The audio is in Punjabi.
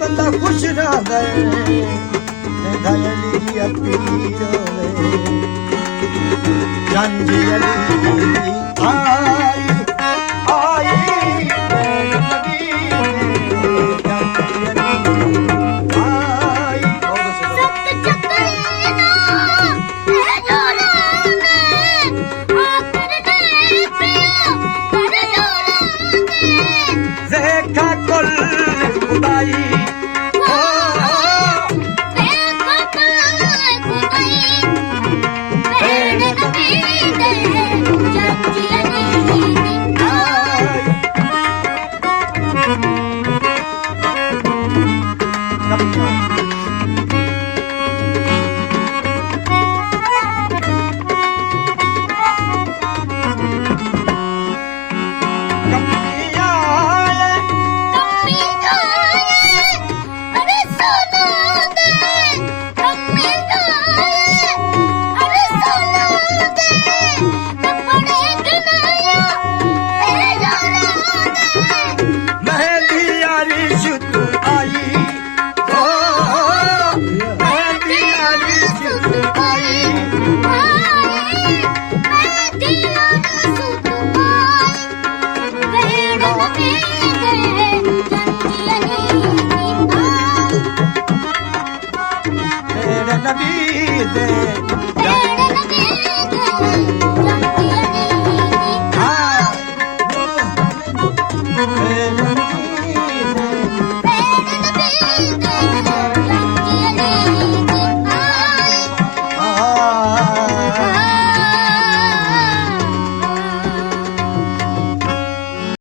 ਬੰਦਾ ਖੁਸ਼ ਰਹਦਾ ਏ ਘਾਇਲੀ ਅਪੀਰ ਵੇ ਜੰਜੀ ਅਲੀ ਆਈ ਆਈ ਨਬੀ ਜੰਜੀ ਅਲੀ ਆਈ ਸਤ ਚੱਕਰੇ ਨਾ ਇਹ ਜੋਰਾਂ ਨੇ ਆਖਰ ਦੇ ਪਿਆ ਪਰ ਜੋਰਾਂ ਨੇ ਵੇਖਾ ਕੁਲ ਖੁਦਾਈ ਨਬੀ ਦੇ